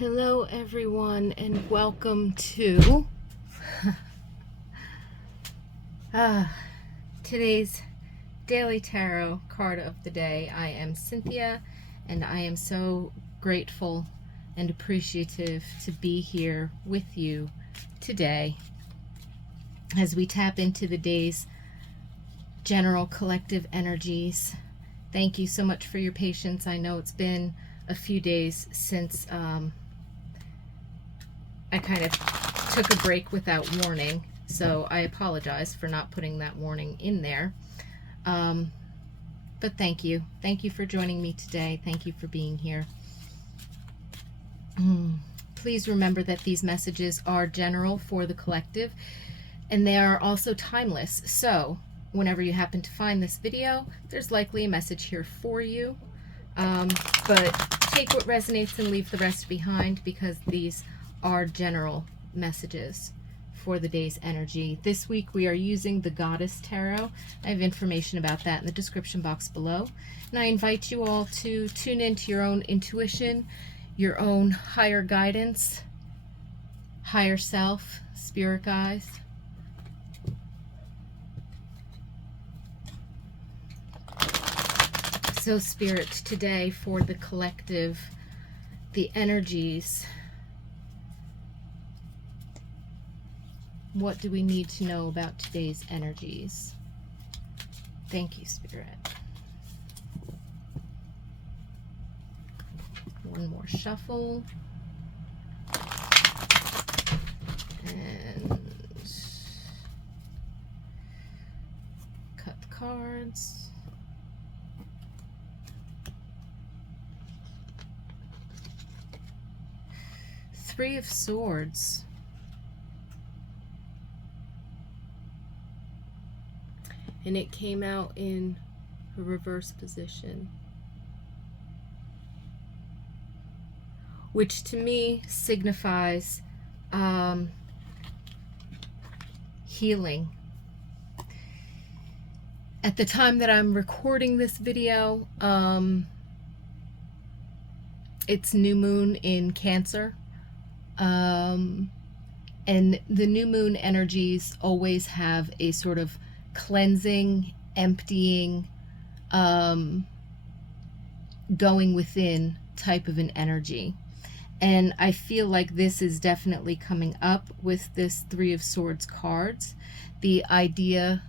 Hello everyone and welcome to today's daily tarot card of the day. I am Cynthia and I am so grateful and appreciative to be here with you today as we tap into the day's general collective energies. Thank you so much for your patience. I know it's been a few days since I kind of took a break without warning, so I apologize for not putting that warning in there. But thank you. Thank you for joining me today. Thank you for being here. Please remember that these messages are general for the collective, and they are also timeless. So whenever you happen to find this video, there's likely a message here for you. But take what resonates and leave the rest behind, because these are general messages for the day's energy. This week we are using the Goddess Tarot. I have information about that in the description box below. And I invite you all to tune into your own intuition, your own higher guidance, higher self, spirit guides. So Spirit, today for the collective, the energies, what do we need to know about today's energies? Thank you, Spirit. One more shuffle. And cut the cards. Three of Swords. And it came out in a reverse position, which to me signifies healing. At the time that I'm recording this video, it's new moon in Cancer. And the new moon energies always have a sort of cleansing, emptying, going within type of an energy. And I feel like this is definitely coming up with this Three of Swords cards. The idea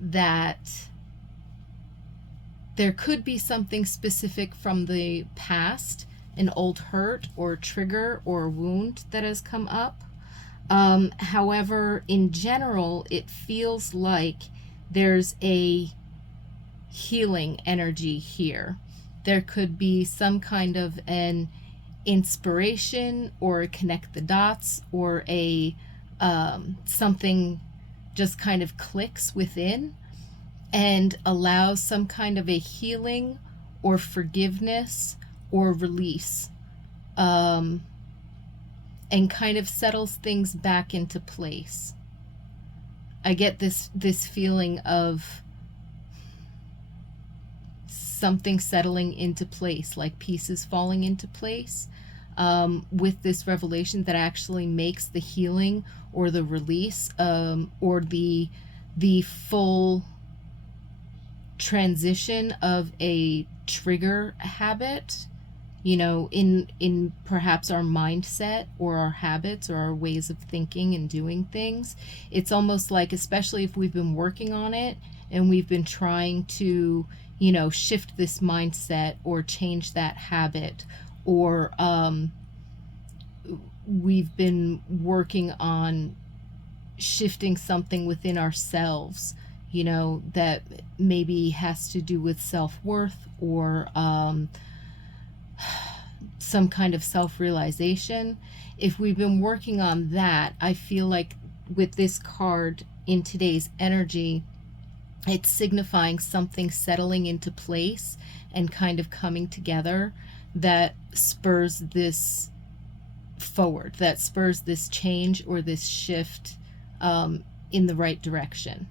that there could be something specific from the past, an old hurt or trigger or wound that has come up. However, in general, it feels like there's a healing energy here. There could be some kind of an inspiration or connect the dots, or a something just kind of clicks within and allows some kind of a healing or forgiveness or release, and kind of settles things back into place. I get this feeling of something settling into place, like pieces falling into place, with this revelation that actually makes the healing or the release, or the full transition of a trigger habit, you know, in perhaps our mindset or our habits or our ways of thinking and doing things. It's almost like, especially if we've been working on it and we've been trying to, you know, shift this mindset or change that habit, or we've been working on shifting something within ourselves, you know, that maybe has to do with self-worth or some kind of self-realization. If we've been working on that, I feel like with this card in today's energy, it's signifying something settling into place and kind of coming together that spurs this forward, that spurs this change or this shift in the right direction.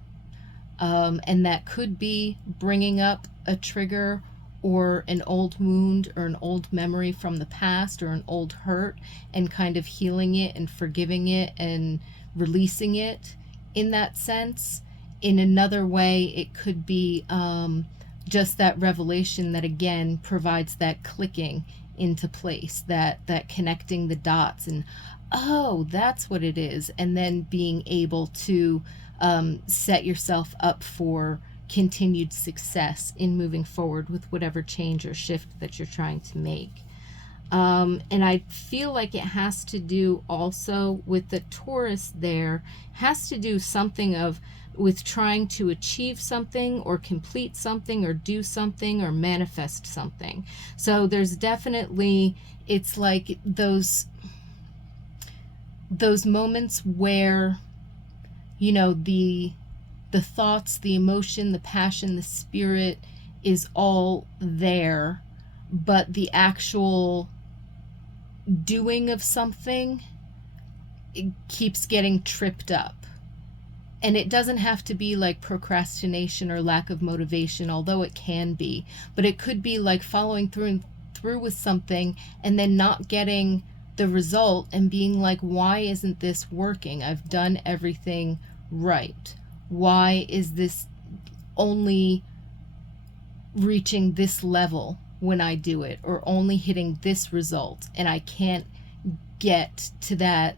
And that could be bringing up a trigger or an old wound or an old memory from the past or an old hurt, and kind of healing it and forgiving it and releasing it in that sense. In another way, it could be just that revelation that again provides that clicking into place, that connecting the dots, and oh, that's what it is, and then being able to set yourself up for continued success in moving forward with whatever change or shift that you're trying to make. And I feel like it has to do also with the Taurus there, has to do something of with trying to achieve something or complete something or do something or manifest something. So there's definitely, it's like those moments where, you know, the thoughts, the emotion, the passion, the spirit is all there, but the actual doing of something, it keeps getting tripped up. And it doesn't have to be like procrastination or lack of motivation, although it can be, but it could be like following through with something and then not getting the result and being like, why isn't this working? I've done everything right. Why is this only reaching this level when I do it, or only hitting this result, and I can't get to that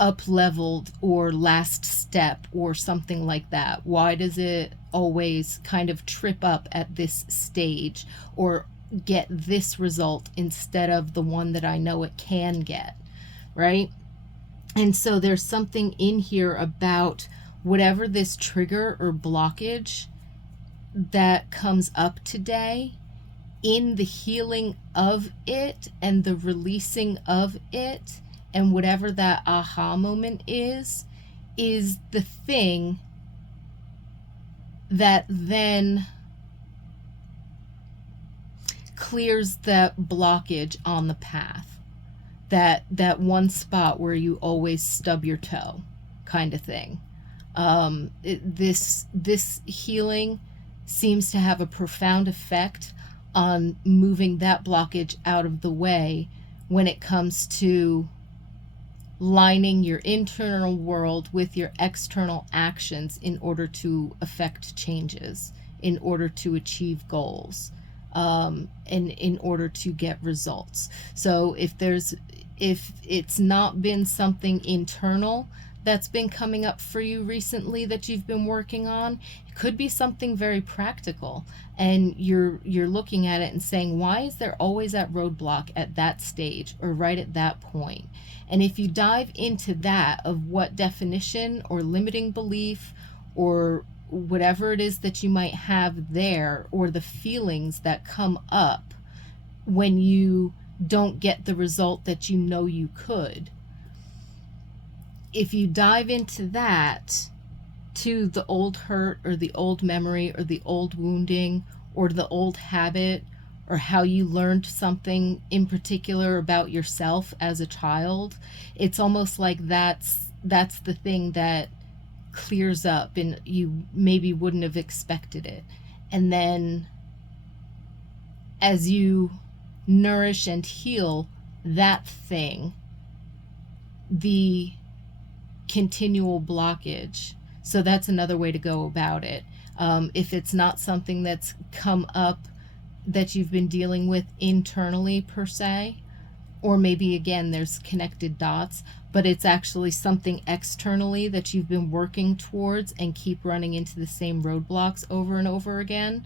up-leveled or last step or something like that? Why does it always kind of trip up at this stage or get this result instead of the one that I know it can get, right? And so there's something in here about whatever this trigger or blockage that comes up today, in the healing of it and the releasing of it, and whatever that aha moment is the thing that then clears that blockage on the path, that one spot where you always stub your toe kind of thing. This healing seems to have a profound effect on moving that blockage out of the way when it comes to lining your internal world with your external actions in order to affect changes, in order to achieve goals, and in order to get results. So if it's not been something internal that's been coming up for you recently that you've been working on, it could be something very practical, and you're looking at it and saying, why is there always that roadblock at that stage or right at that point? And if you dive into that, of what definition or limiting belief or whatever it is that you might have there, or the feelings that come up when you don't get the result that you know you could, if you dive into that, to the old hurt or the old memory or the old wounding or the old habit, or how you learned something in particular about yourself as a child, it's almost like that's the thing that clears up and you maybe wouldn't have expected it. And then as you nourish and heal that thing, the continual blockage. So that's another way to go about it. If it's not something that's come up that you've been dealing with internally per se, or maybe again there's connected dots, but it's actually something externally that you've been working towards and keep running into the same roadblocks over and over again.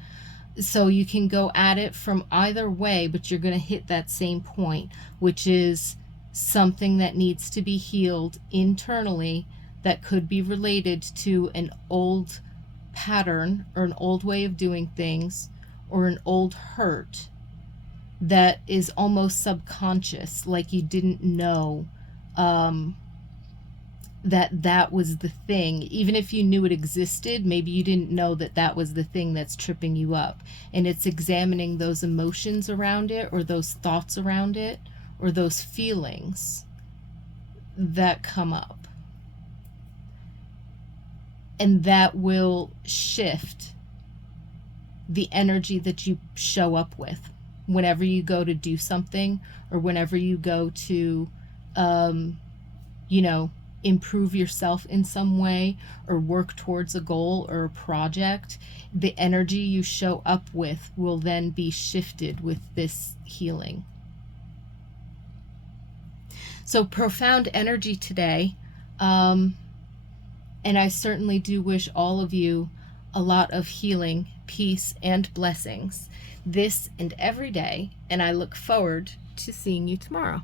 So you can go at it from either way, but you're going to hit that same point, which is something that needs to be healed internally that could be related to an old pattern or an old way of doing things or an old hurt that is almost subconscious, like you didn't know that was the thing. Even if you knew it existed, maybe you didn't know that was the thing that's tripping you up. And it's examining those emotions around it, or those thoughts around it, or those feelings that come up. And that will shift the energy that you show up with whenever you go to do something, or whenever you go to, you know, improve yourself in some way, or work towards a goal or a project. The energy you show up with will then be shifted with this healing. So profound energy today. And I certainly do wish all of you a lot of healing, peace, and blessings this and every day. And I look forward to seeing you tomorrow.